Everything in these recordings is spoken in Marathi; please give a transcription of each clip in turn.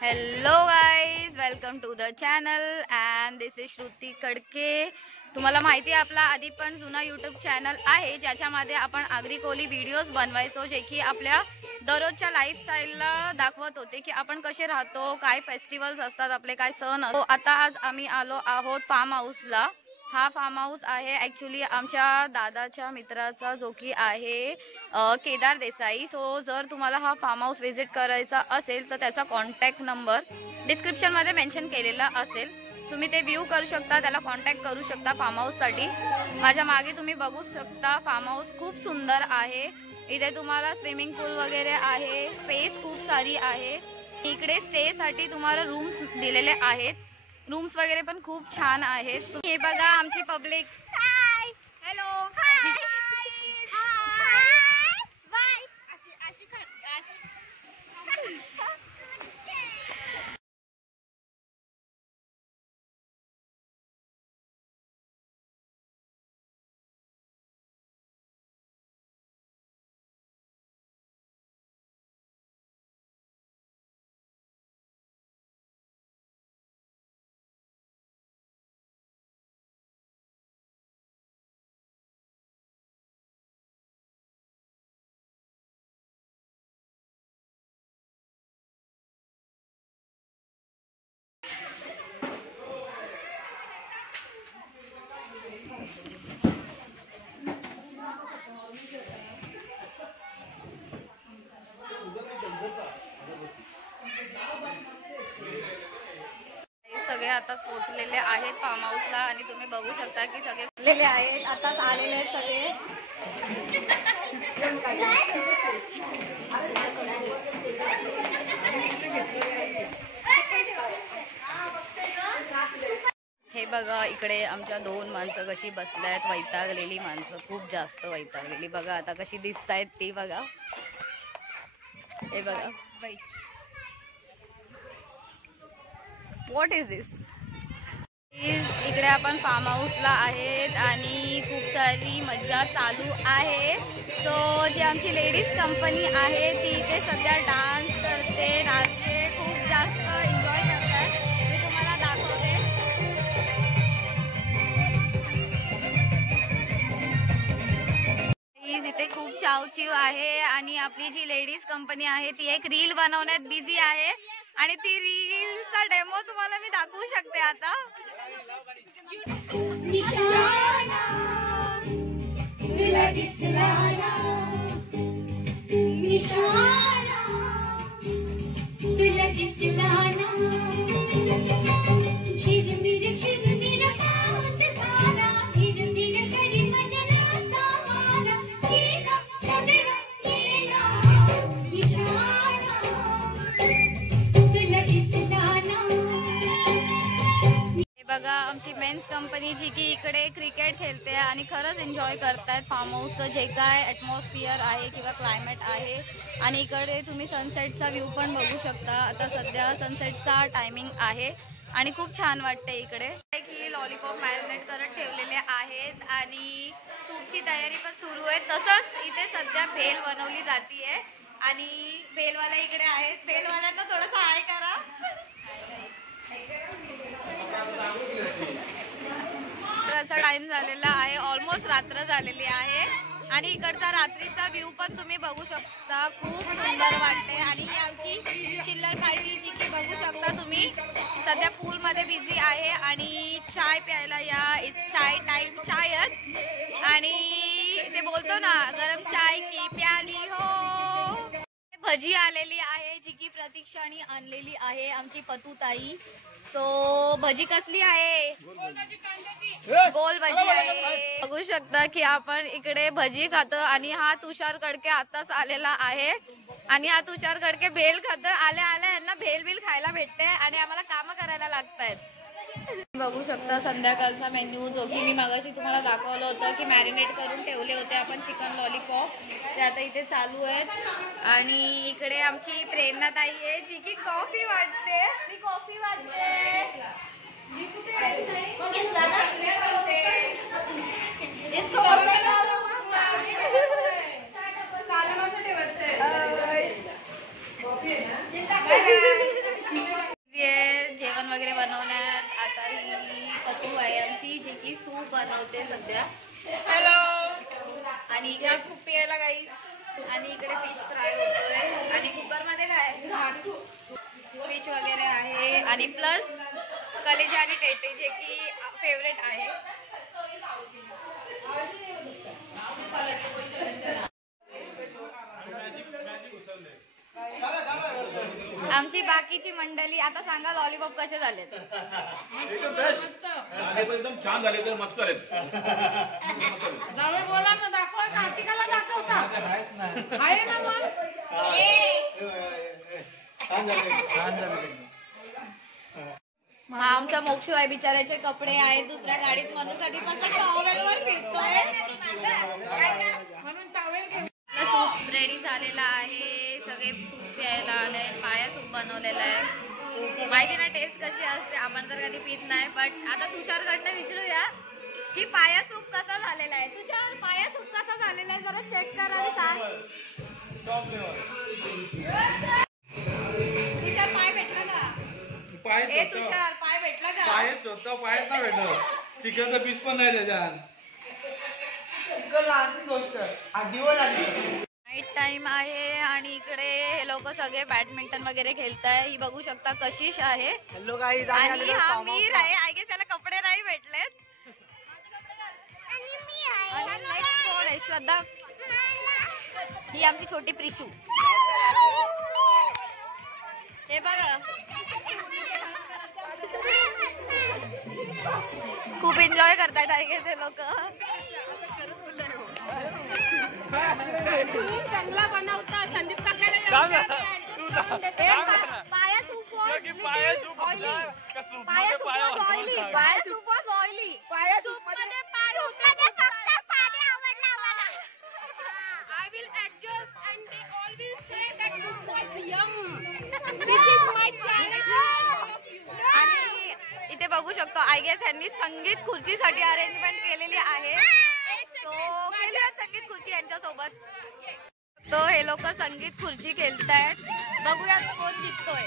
Hello guys, welcome to the channel and this is Shruti Kadke. तुम्हाला माहिती आहे आपला आधी पण जुना यूट्यूब चॅनल आहे ज्याच्यामध्ये आपण आगरी कोली व्हिडिओज बनवायचो, जे की आपल्या दररोजच्या लाईफस्टाईलला दाखवत होते की आपण कसे राहतो, काय फेस्टिवल्स असतात, आपले काय सण असतो। आता आज आम्ही आलो आहोत फार्म हाऊसला। हा फार्म हाऊस आहे ॲक्च्युली आमच्या दादाच्या मित्राचा, जो की आहे केदार देसाई। सो जर तुम्हाला हा फार्म हाऊस व्हिजिट करायचा असेल तर त्याचा कॉन्टॅक्ट नंबर डिस्क्रिप्शनमध्ये मेन्शन केलेला असेल, तुम्ही ते व्ह्यू करू शकता, त्याला कॉन्टॅक्ट करू शकता फार्म हाऊससाठी। माझ्या मागे तुम्ही बघू शकता फार्म हाऊस खूप सुंदर आहे। इथे तुम्हाला स्विमिंग पूल वगैरे आहे, स्पेस खूप सारी आहे। इकडे स्टेसाठी तुम्हाला रूम्स दिलेले आहेत, रूम्स वगैरे पण खूप छान आहेत। हे बघा आमची पब्लिक। हाय, हॅलो, हाय, बाय। सगळे आताच पोहोचलेले आहेत फार्म हाऊसला आणि तुम्ही बघू शकता की सगळे पोहोचलेले आहेत, आताच आलेले आहेत सगळे। हे बघा इकडे आमच्या दोन माणसं कशी बसल्यात, वैतागलेली माणसं, खूप जास्त वैतागलेली। बघा आता कशी दिसतायत ती बघा, हे बघा। व्हॉट इज दिस? इकडे आपण फार्म हाऊसला आहेत आणि खूप सारी मज्जा चालू आहे। सो जी आमची लेडीज कंपनी आहे ती इथे सध्या डान्स करते, नाचते, खूप जास्त एन्जॉय करतात। मी तुम्हाला दाखवते। इथे खूप चावचीव आहे आणि आपली जी लेडीज कंपनी आहे ती एक रील बनवण्यात बिझी आहे आणि ती रीलचा डेमो तुम्हाला मी दाखवू शकते आता। निशाना तुला दिसला ना, निशाना तुला दिसला ना, झिरमिर झिरमिर पाऊस धारा, हिरमिर करी मदनाचा मारा, केला सजरा केला निशाना तुला दिसला ना। बघा आमची मेन्स कंपनी जी की इकडे क्रिकेट खेळते आणि खरंच एन्जॉय करतायत फार्म हाऊसचं जे काय ॲटमॉस्फिअर आहे किंवा क्लायमेट आहे। आणि इकडे तुम्ही सनसेटचा व्ह्यू पण बघू शकता। आता सध्या सनसेटचा टायमिंग आहे आणि खूप छान वाटते इकडे। की लॉलीपॉप मॅरिनेट करत ठेवलेले आहेत आणि सूपची तयारी पण सुरू आहे। तसंच इथे सध्या भेल बनवली जातीये आणि भेलवाला इकडे आहेत, भेलवाल्यांना थोडंसं हाय करा। असा टाइम झालेला आहे, ऑलमोस्ट रात्र झालेली आहे आणि इकडचा रात्रीचा व्ह्यू पण तुम्ही बघू शकता, खूप सुंदर वाटते। आणि ही आमची चिल्लर पार्टी जी की बघू शकता तुम्ही, सध्या पूलमध्ये बिझी आहे आणि चाय प्यायला या, इट्स चाय टाइम चायच। आणि ते बोलतो ना गरम चाय की प्याली हो। भजी आलेली आहे जी की प्रतीक्षाने आणलेली आहे आमची पतूताई। सो भजी कसली आहे? गोल भजी आहे। बघू शकता की आपण इकडे भजी खातो आणि हा तुषार कडके आताच आलेला आहे आणि हा तुषार कडके भेल खातो। आल्या आल्या यांना भेल बिल खायला भेटते आणि आम्हाला काम करायला लागतायत। बघू शकता संध्याकाळचा मेन्यू, जो की मी मागाशी तुम्हाला दाखवलं होतं की मॅरिनेट करून ठेवले होते आपण चिकन लॉलीपॉप, ते आता इथे चालू आहेत। आणि इकडे आमची प्रेरणाताई आहे जी की कॉफी वाटते, मी कॉफी वाटते। बनवते सध्या. हॅलो. आणि या सूप प्यायला गाईस. आणि इकडे फिश फ्राय होतोय आणि कुकर मध्ये काय फिश वगैरे आहे आणि प्लस कलेजी आणि टेटे जे की फेवरेट आहे. आमची बाकीची मंडळी आता सांगा लॉलीपॉप कसे झालेत. एकदम छान झाले तर मस्त झाले. जावे बोला ना, दाखवा. कार्तिकाला दाखवता आहे ना मग. हा आमचा मोक्षू आहे. बिचाराचे कपडे आहेत दुसऱ्या गाडीत म्हणून कधीपासून टॉवेलवर फिरतोय. म्हणून टॉवेल घेऊन सूप रेडी झालेला आहे. सगळे सूप प्यायला आले. पाया सूप बनवलेला आहे. माहिती ना टेस्ट कशी असते. आपण तर कधी पित नाही. बट आता तुषारकडनं विचारूया की पाया सूप कसा झालेला आहे. तुषार पाया सूप कसा झालेला आहे जरा चेक कर आणि सांग. तुषार पाय भेटला का. ए तुषार पाय भेटला का. पायच होता, पायच नाही भेटलं. चिकनचा पीस पण नाही त्याच्यात. नाईट टाइम आहे आणि इकडे हे लोक सगळे बॅडमिंटन वगैरे खेळताय. ही बघू शकता कशिश आहे. Hello guys. आणि हा मीर आहे. आय गेस त्याला कपडे नाही भेटलेत. आणि नेक्स्ट कोण आहे. श्रद्धा. ही आमची छोटी प्रिशू. हे बघा खूप एन्जॉय करतायत आय गेस हे लोक. चांगला बनवता संदीप काकाला. पाया सूप ऑइली. पाया सूप ऑइली. पाया सूप ऑइली. पाया सूप मध्ये पाणी आवडला मला. I will adjust and they always say that soup was yum. This is my challenge. आणि इथे बघू शकतो आय गेस यांनी संगीत खुर्चीसाठी अरेंजमेंट केलेली आहे. तो केली संगीत खुर्ची यांच्यासोबत. तो हे लोक संगीत खुर्ची खेळतायत. बघूयात कोण जिंकतोय.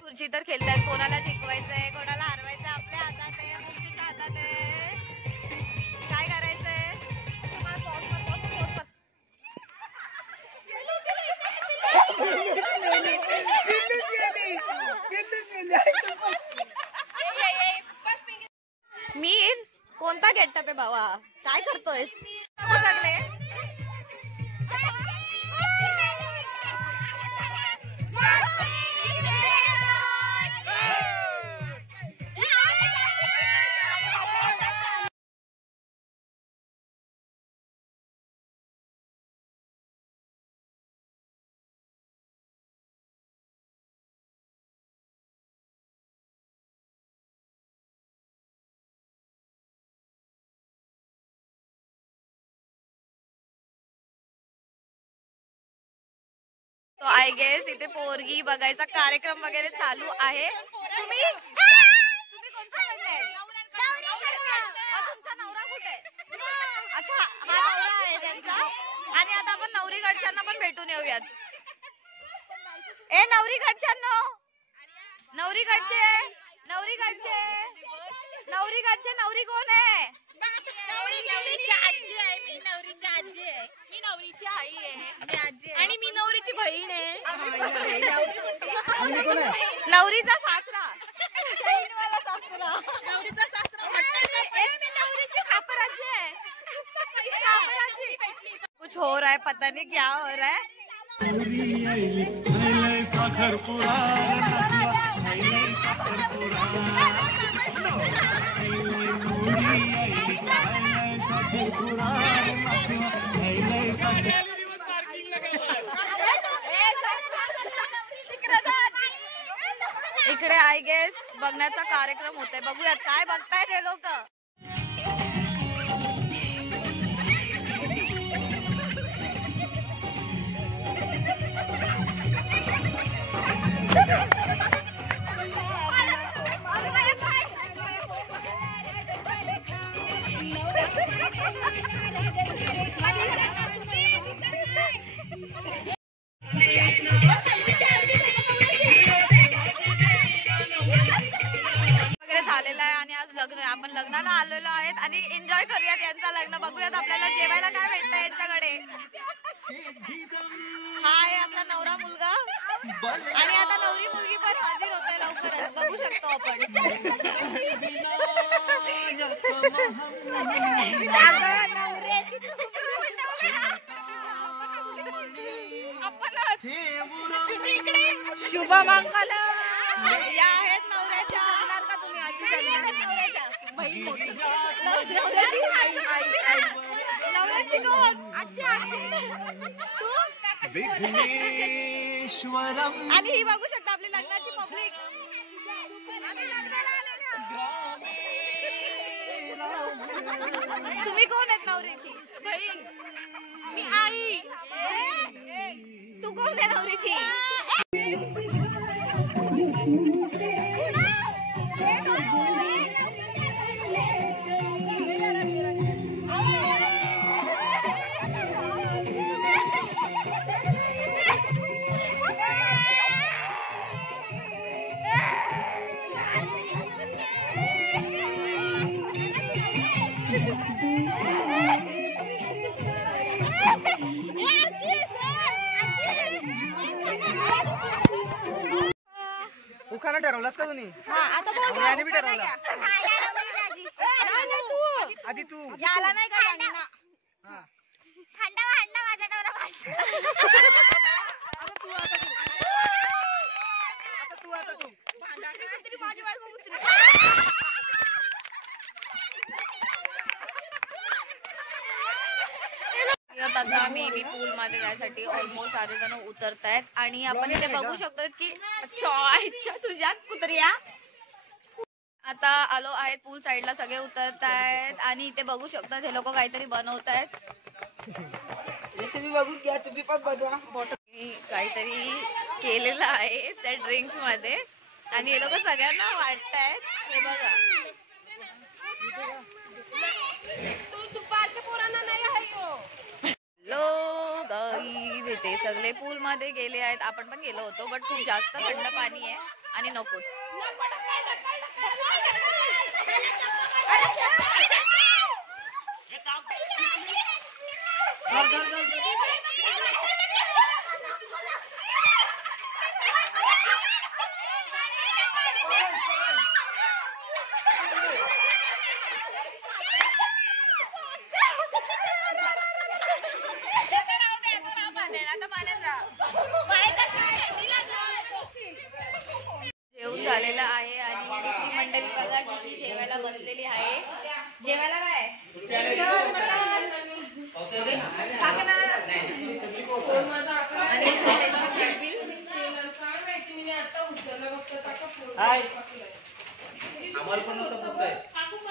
खुर्ची तर खेळतायत. कोणाला जिंकवायचंय कोणाला हरवायचंय आपल्या हातात आहे. मुक्तीच्या हातात आहे. काय करायचंय. मीर कोणता गेटअप आहे बाबा. काय करतोय सगळे. तो आय गेस इथे पोरगी बघायचा कार्यक्रम वगैरे चालू आहे. तुम्ही कोणता करताय. तुमचा नवरा कुठे. अच्छा हा नवरा आहे त्यांचा. आणि आता आपण नवरीकडच्यांना पण भेटून येऊयात. ए नवरीकडच्यांनो. नवरीकडचे नवरी कोण आहे. नवरीची आजी आहे. मी नवरीची आजी आहे. मी नवरीची आई आहे. मी आजी आहे. आणि मी नवरीची बहीण आहे. नवरीचा सासरा. नवरीचा सासरा नवरीची खापराची आहे. कुछ हो रहा है पता नहीं क्या हो रहा है. इकडे आय गेस बघण्याचा कार्यक्रम होतोय. बघूयात काय बघतायत हे लोक. आलेलो आहेत आणि एन्जॉय करूयात यांचं लग्न. बघूयात आपल्याला जेवायला काय भेटतं यांच्याकडे. हा आहे आपला नवरा मुलगा आणि आता नवरी मुलगी पण हजर होते लवकरच. बघू शकतो आपण. शुभ मंगल. या आहेत नवऱ्याच्या का तुम्ही नवऱ्याची कोण? आणि ही बघू शकता आपली लग्नाची पब्लिक. तुम्ही कोण आहेत नवरीची? बहीण. मी आई. तू कोण आहे नवरीची? उखाणा ठरवलास का तुम्ही? याने बी ठरवला. आधी तू. याला नाही का आता मेबी पूल मध्ये जायसाठी ऑलमोस्ट सारे जण उतरतायत आणि आपण इथे बघू शकतो की तुझ्या कुत्र्या आता आलो आहेत पूल साइडला. सगळे उतरतायत आणि इथे बघू शकतात हे लोक काहीतरी बनवतायत. रेसिपी बघून घ्या तुम्ही पण बनवा. काहीतरी केलेलं आहे त्या ड्रिंक्स मध्ये आणि हे लोक सगळ्यांना वाटतायत. हे बघा हॅलो गाईज, इथे सगळे पूल मध्ये गेले आहेत. आपण पण गेलो होतो बट खूप जास्त थंड पाणी आहे आणि नकोच. जेवण झालेलं आहे आणि दुसरी मंडळी बघा जी जेवायला बसलेली आहे. जेवायला काय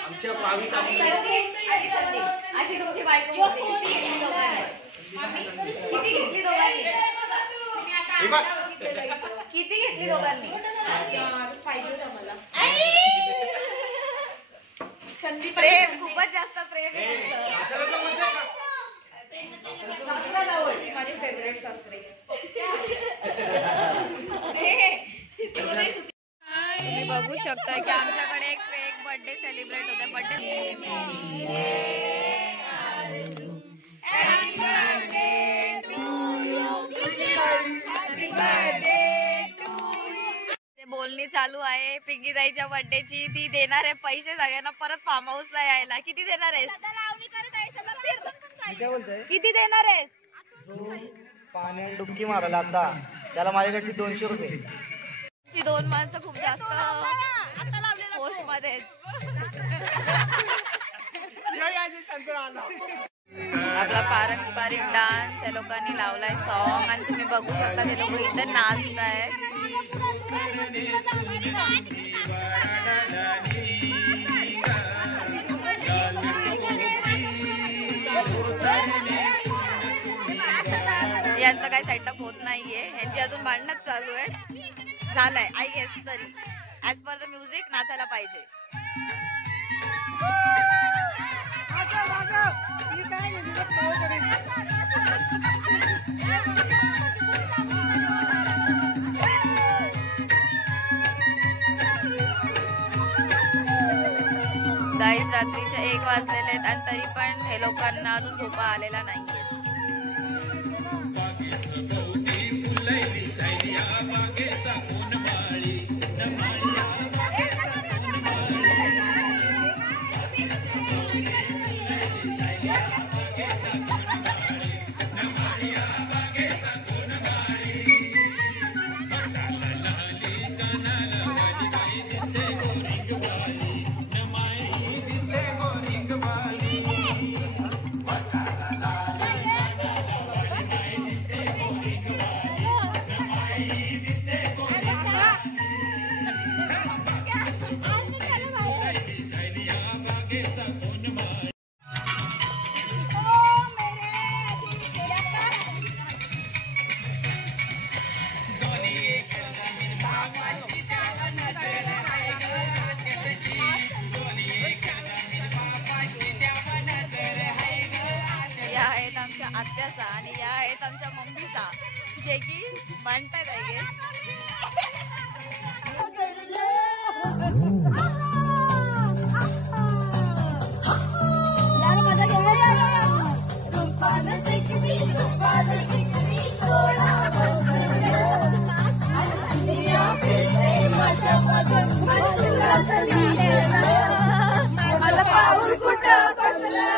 आमच्या भाविक अशी तुमची बायको किती घेतली दोघांनी? किती घेतली दोघांनी? प्रेम खूपच जास्त प्रेम माझे फेवरेट सासरे. तुम्ही बघू शकता की आमच्याकडे एक फेक बर्थडे सेलिब्रेट होते. बोलणी चालू आहे पिंकी ताईच्या बर्थडेची. ती देणार आहे पैसे सगळ्यांना परत फार्म हाऊसला यायला. किती देणार आहेस? किती देणार आहेस? पाण्यात डुबकी मारायला आता त्याला माझ्याकडची 200 रुपये. 2 माणसं खूप जास्त पोस्ट मध्ये. आपला पारंपरिक डान्स या लोकांनी लावलाय सॉन्ग आणि तुम्ही बघू शकता हे लोक इथे नाचतायत. यांचं काही सेटअप होत नाहीये. यांची अजून भांडणच चालू आहे. झालंय आय गेस तरी ऍज पर द म्युझिक नाचायला पाहिजे. गाईस रात्रीच्या 1 वाजलेले आहेत आणि तरी पण हे लोकांना अजून झोपा आलेला नाहीये. आत्याचा आणि या आहेत आमच्या मम्मीचा, जे की म्हणतात आहे गे. मला पाऊल कुठं बसलं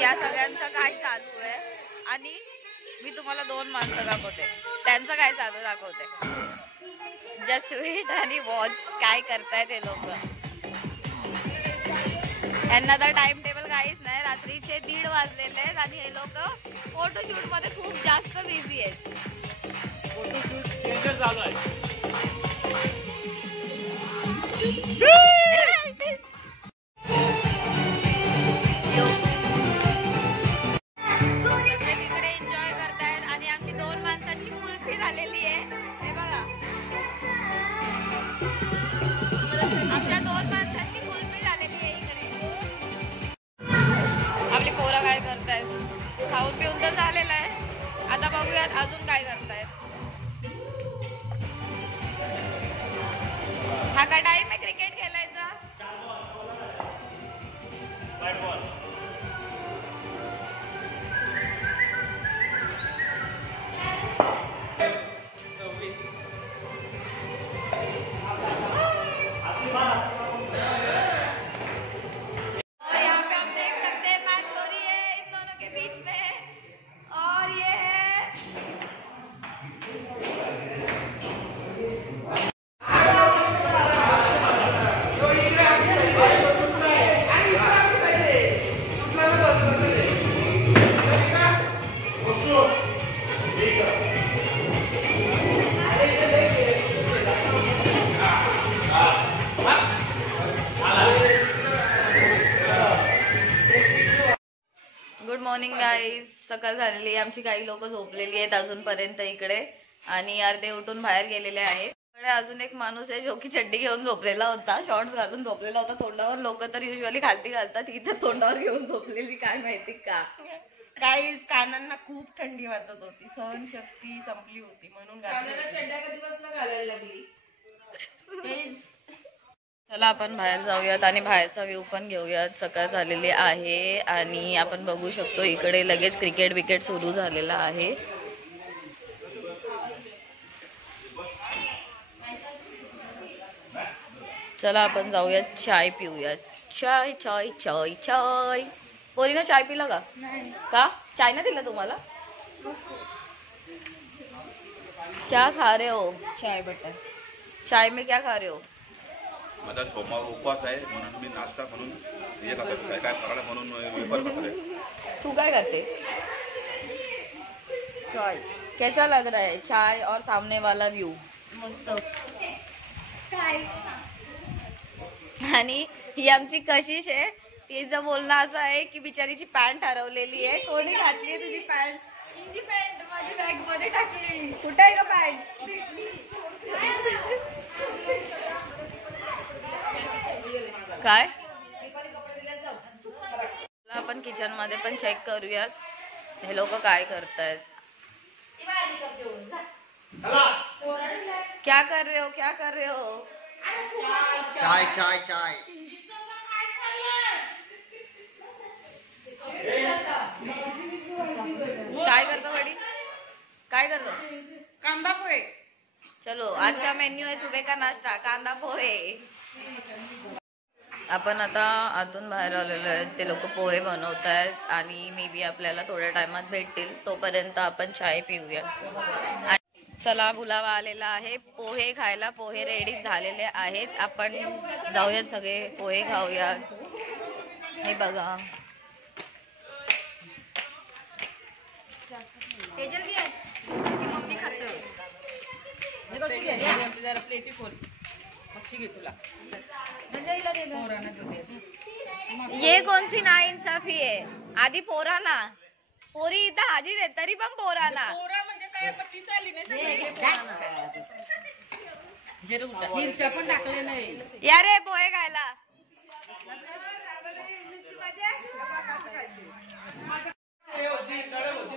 या सगळ्यांचं काय चालू आहे आणि मी तुम्हाला 2 माणसं दाखवते, त्यांचं काय चालू दाखवते. जस्ट वेट आणि वॉच काय करतायत हे लोक. यांना तर टाइम टेबल काहीच नाही. रात्रीचे 1:30 वाजलेले आहेत आणि हे लोक फोटोशूट मध्ये खूप जास्त बिझी आहेत. फोटोशूट चालू आहे. तिकडे एन्जॉय करतायत आणि आमची 2 माणसांची कुल्फी झालेली आहे. हे बघा, आमच्या 2 माणसांची कुल्फी झालेली आहे इकडे. आपली पोरं काय करतायत, खाऊन पिऊन तर झालेलं आहे. आता बघूयात अजून काय करतायत. हा का टाइम आहे क्रिकेट खेळायचा. यहाँ पे हम देख सकते हैं मैच हो रही है इन दोनों के बीच में और ये है गुड मॉर्निंग गाईज. सकाळ झालेली आहे. आमची काही लोक झोपलेली आहेत अजूनपर्यंत इकडे आणि अर्धे उठून बाहेर गेलेले आहेत. अजून एक माणूस आहे जो की चड्डी घेऊन झोपलेला होता, शॉर्ट्स घालून झोपलेला होता. तोंडावर लोक तर युजली खालती घालतात, इथे तोंडावर घेऊन झोपलेली, काय माहिती का. काही कानांना खूप थंडी वाजत होती, सहनशक्ती संपली होती म्हणून घालायला लागली. चला आपण बाहेर जाऊयात आणि बाहेरचा व्ह्यू पण घेऊयात. सकाळ झालेली आहे आणि आपण बघू शकतो इकडे लगेच क्रिकेट विकेट सुरू झालेला आहे. चला आपण जाऊयात, चाय पिऊयात. चाय चाय चाय चाय. पोरीनं चाय पिला का? का चाय ना दिला तुम्हाला? क्या खा रहे हो? चाय बटर. चाय में क्या खा रहे हो? माझा सोमवार उपवास आहे म्हणून मी नाश्ता म्हणून हे करतो, काय फराळ म्हणून वेफर करतोय. तू काय करते? चाय. कैसा लग रहा है चाय और सामने वाला व्यू? मस्त. आणि ही आमची कशिश आहे, तिचं बोलणं असं आहे की बिचारीची पॅन्ट हरवलेली आहे. कोणी घातली तुझी पॅन्ट? पॅन्ट माझी बॅग मध्ये टाकली. कुठे आहे का पॅन्ट? काय आपण किचन मध्ये पण चेक करूयात हे लोक काय करतायत. क्या कर रहे हो, क्या कर रहे हो? चाय चाय चाय. काय करतो बडी, काय करतो? कांदा पोहे. चलो आज का मेन्यू आहे सुबह का नाश्ता कांदा पोहे. आपण आता आतून बाहेर आलेलो आहे. ते लोक पोहे बनवत आहेत आणि मे बी आपल्याला थोड्या टायमात भेटतील. तोपर्यंत आपण चाय पिऊया. चला बुलावा आलेला आहे पोहे खायला. पोहे रेडी झालेले आहेत. आपण जाऊयात सगळे पोहे खाऊयात. हे बघा जरा प्लेटी खोल मच्छी घे तुला. ये कौन सी ना इंसाफी आहे. आधी पोराना पोरी इथं हाजीर आहे तरी पण पोराना. म्हणजे काय पत्ती चालली मिरच्या पण टाकले नाही. या रे पोहे खायला.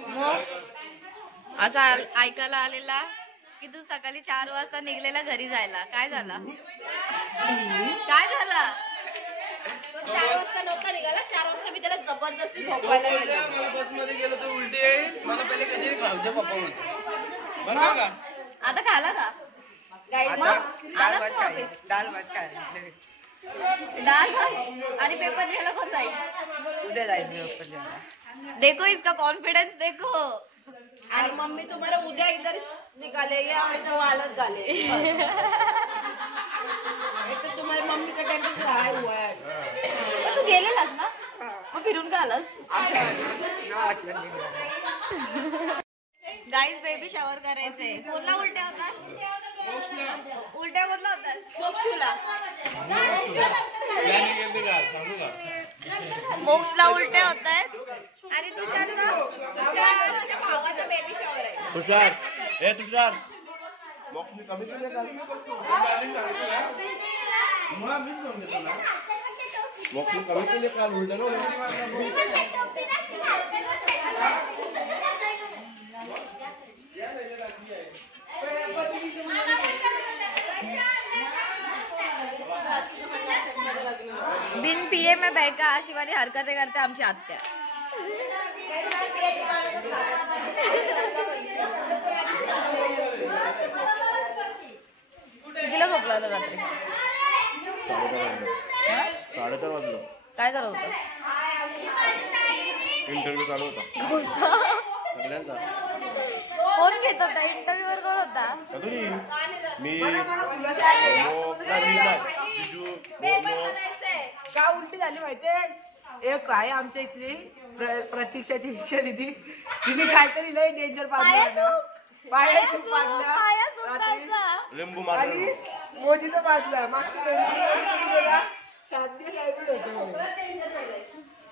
मोक्ष असा ऐकायला आलेला की तू सकाळी 4 वाजता निघलेला घरी जायला. काय झालं? काय झालं? 4 वाजता नव्हता निघाला. 4 वाजता मी त्याला जबरदस्ती झोपायला लावलं. मला बस मध्ये गेलो तर उलटी येईल. मला पहिले कधी खाऊ दे पप्पा म्हणतो. बरं का? आता खाला का? आलास का ऑफिस? डाल भात काय डाल भात आणि पेपर लिहायला कोण जाईल? उद्या जायचं. देखो इसका कॉन्फिडेंस देखो. आणि मम्मी तुम्हाला उद्या इधर निकाले या आणि तो आलत गाले. एक तर तुम्हाला मम्मी का टेम्परेचर हाय हुआ है. तू गेलेलास ना मग फिरून का आलास? गाईज बेबी शावर करायचंय. कोणला उलट्या होतात? उलट्या कोणला होतात? मोक्षूला. याने गेलते का? सांगू का? मोक्षला उलट्या होत आहेत आणि तुषारला भावाचा बेबी शॉवर आहे. तुषार हे तुषार कमी केले का? मग मीच म्हणून देतो ना. मग कमी केले का? उलटा बिन पिए में बहका अशी वाली हरकतें करते आमची आत्या. कितीला झोपला होता रात्री? 4:30 वाजलं. काय करत होतास? इंटरव्ह्यू चालू होता कोणता? सगळ्यांचा. कोण घेत होता इंटरव्ह्यू वर? कोण होता? मी का उलटी झाली माहितीये? एक आहे आमच्या इथली प्रतीक्षा दिदी. तिने काहीतरी लय डेंजर पाजलं. पाया खूप पाजला लिंबू आणि मारलं. मोजीचं पाजला. मागच्या शांती होतो.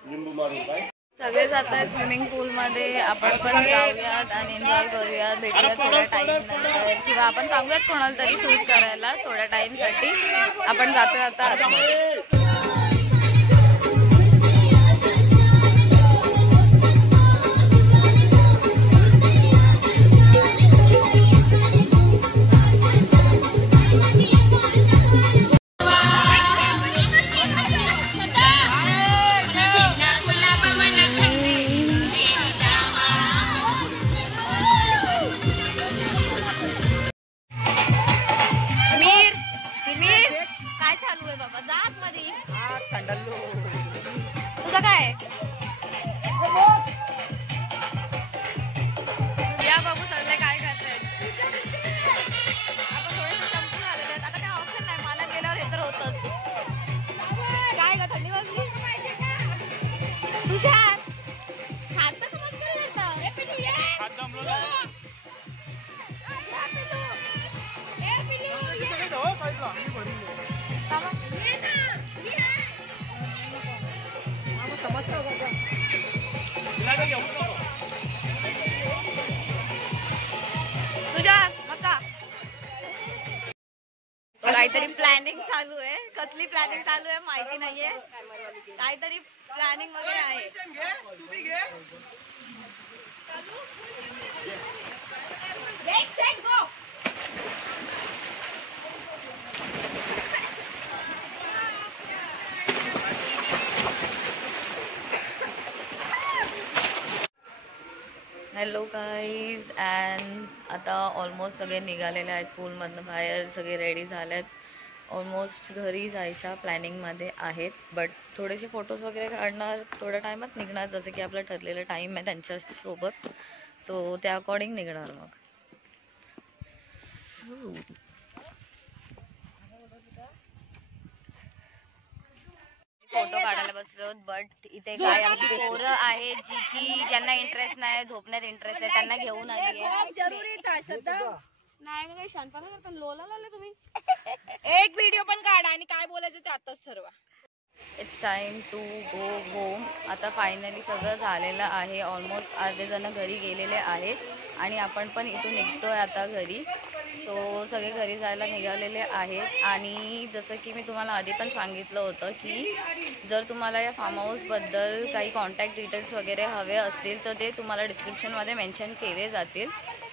लिंबू मारून काय सगळे जात आहेत स्विमिंग पूल मध्ये. आपण पण जाऊयात आणि एन्जॉय करूयात. भेटूयात थोड्या टाइम नंतर किंवा आपण सांगूयात कोणाला तरी शूट करायला थोड्या टाइम साठी. आपण जातोय आता आतमध्ये. काय चालू आहे बाबा? जात मध्ये तुझं काय? या बघू सगळे काय करतायत. आपण थोडेसे संपून आलेले आहेत. आता काय ऑप्शन नाही. मानात गेल्यावर हे तर होतच. काय ग थंडी वाजली? तुषार हात तर मस्त करतं. हे पिलू ये. तुझ्या मका काहीतरी प्लॅनिंग चालू आहे. कसली प्लॅनिंग चालू आहे माहिती नाहीये. काहीतरी प्लॅनिंग वगैरे आहे. हॅलो गाईज अँड आता ऑलमोस्ट सगळे निघालेले आहेत पूलमधनं बाहेर. सगळे रेडी झाले आहेत. ऑलमोस्ट घरी जायच्या प्लॅनिंगमध्ये आहेत. बट थोडेसे फोटोज वगैरे काढणार. थोड्या टायमात निघणार जसं की आपलं ठरलेलं टाईम आहे त्यांच्यासोबत. सो त्या अकॉर्डिंग निघणार मग. फोटो काढायला बसलो. बट इथे काय आमची पोरं आहेत जी की ज्यांना इंटरेस्ट नाही, झोपण्यात इंटरेस्ट आहे, त्यांना घेऊन आली आहे. नाही मग काही शांतपणा करता लोला लावले तुम्ही. एक व्हिडिओ पण काढा आणि काय बोलायचं ते आताच ठरवा. It's time to go home. आता फायनली सगळं झालेलं आहे. ऑलमोस्ट अर्धे जण घरी गेलेले आहेत आणि आपण पण इथून निघतोय आता घरी. सो सगळे घरी जायला निघालेले आहेत. आणि जसं की मी तुम्हाला आधी पण सांगितलं होतं की जर तुम्हाला या फार्म हाऊसबद्दल काही कॉन्टॅक्ट डिटेल्स वगैरे हवे असतील तर ते तुम्हाला डिस्क्रिप्शनमध्ये मेन्शन केले जातील.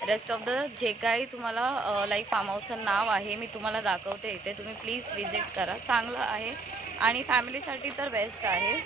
रेस्ट ऑफ द जे काही तुम्हाला लाईक फार्म हाऊसचं नाव आहे मी तुम्हाला दाखवते इथे. तुम्ही प्लीज विजिट करा. चांगलं आहे आणि फॅमिलीसाठी तर बेस्ट आहे.